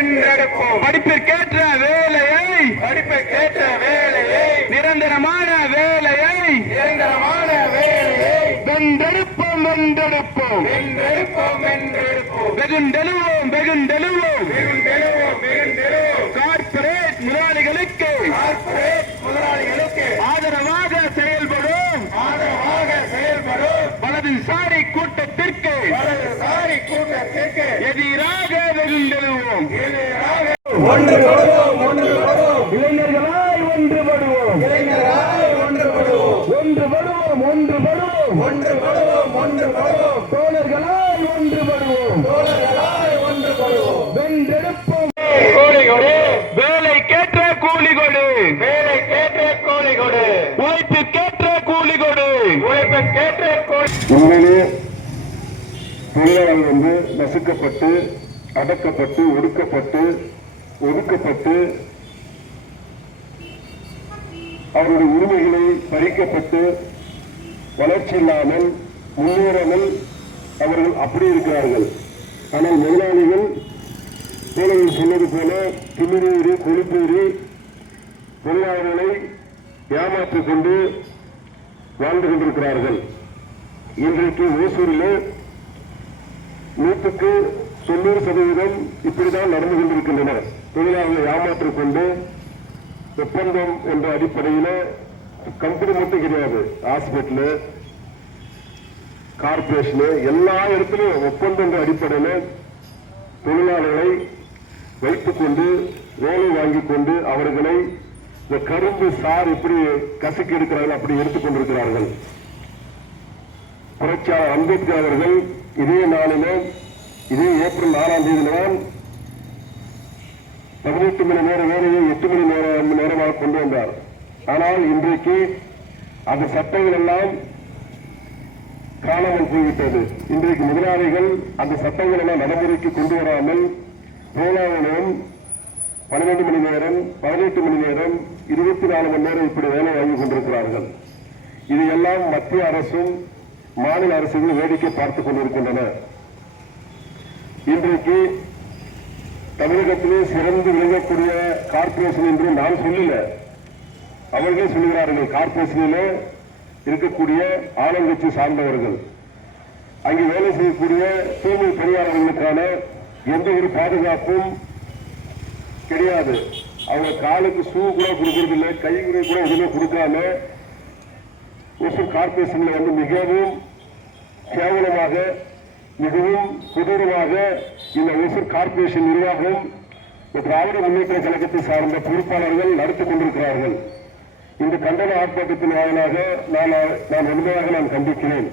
வென்றெடுப்போம். படிப்பிற்கேற்ற வேலையை நிரந்தரமான வேலையை வென்றெடுப்போம் வென்றெடுப்போம் வெகுண்டெழுவோம் கார்ப்பரேட் முதலாளிகளுக்கு ஆதரவாக செயல்படும் வலதுசாரி கூட்டத்திற்கு எதிராக வெகுண்டெழுவோம். இளைஞர்களாய் ஒன்றுபடுவோம். தோழர்களாய் ஒன்றுபடுவோம். வென்றெடுப்போம். வேலைக்கேற்ற கூலி கொடு. உழைப்புக்கேற்ற கூலி கொடு. உண்மையிலே தொழிலாளர்கள் நசுக்கப்பட்டு, அடக்கப்பட்டு, ஒடுக்கப்பட்டு அவருடைய உரிமைகளை பறிக்கப்பட்டு வளர்ச்சி இல்லாமல் முன்னேறாமல் அவர்கள் அப்படி இருக்கிறார்கள். ஆனால் முதலாளிகள் தோழர்கள் சொன்னது போல திமிரேறி கொழுப்பேறி தொழிலாளர்களை ஏமாற்றிக் கொண்டு வாழ்ந்து கொண்டிருக்கிறார்கள். இன்றைக்கு ஓசூரில் 90% இப்படிதான் நடந்து கொண்டிருக்கின்றன. தொழிலாளர்களை ஏமாற்றிக் கொண்டு ஒப்பந்தம் என்ற அடிப்படையில் கம்பெனி மட்டும் கிடையாது, ஹாஸ்பிட்டலு, கார்பரேஷனு, எல்லா இடத்திலும் ஒப்பந்தம் என்ற அடிப்படையில் தொழிலாளர்களை வைத்துக் கொண்டு வேலை வாங்கிக் கொண்டு அவர்களை இந்த கரும்பு சார் எப்படி கசக்கி எடுக்கிறார்கள் அப்படி எடுத்துக் கொண்டிருக்கிறார்கள். புரட்சியாளர் அம்பேத்கர் அவர்கள் இதே நாளிலே, இதே ஏப்ரல் 4ஆம் தேதியில்தான் 18 மணி நேர வேலையை 8 மணி நேரமாக கொண்டு வந்தார். ஆனால் இன்றைக்கு அந்த சட்டங்கள் எல்லாம் காணாமல் போய்விட்டது. இன்றைக்கு முதலாளிகள் அந்த சட்டங்கள் எல்லாம் நடைமுறைக்கு கொண்டு வராமல் தொழிலாளர்களும் 12 மணி நேரம், 18 மணி நேரம், 24 மணி நேரம் இப்படி வேலை வாங்கிக் கொண்டிருக்கிறார்கள். இதையெல்லாம் மத்திய அரசும் மாநில அரசுகளும் வேடிக்கை பார்த்துக் கொண்டிருக்கின்றன. இன்றைக்கு தமிழகத்திலே சிறந்து விளங்கக்கூடிய கார்பரேஷன் என்று நான் சொல்லல, அவர்களே சொல்லுகிறார்கள். கார்பரேஷனிலே இருக்கக்கூடிய ஆளுங்கட்சி சார்ந்தவர்கள், அங்கே வேலை செய்யக்கூடிய தூய்மை பணியாளர்களுக்கான எந்த ஒரு பாதுகாப்பும் கிடையாது. அவங்க காலுக்கு ஷூ கூட கொடுக்கறதில்லை, கைகுறை கூட எதுவுமே கொடுக்காம ஓசூர் கார்பரேஷன்ல மிகவும் கேவலமாக, மிகவும் கொடூரமாக இந்த ஓசூர் கார்பரேஷன் நிர்வாகம் திராவிட முன்னேற்ற கழகத்தை சார்ந்த பொறுப்பாளர்கள் நடத்திக் கொண்டிருக்கிறார்கள். இந்த கண்டன ஆர்ப்பாட்டத்தின் வாயிலாக நான் உண்மையாக கண்டிக்கிறேன்.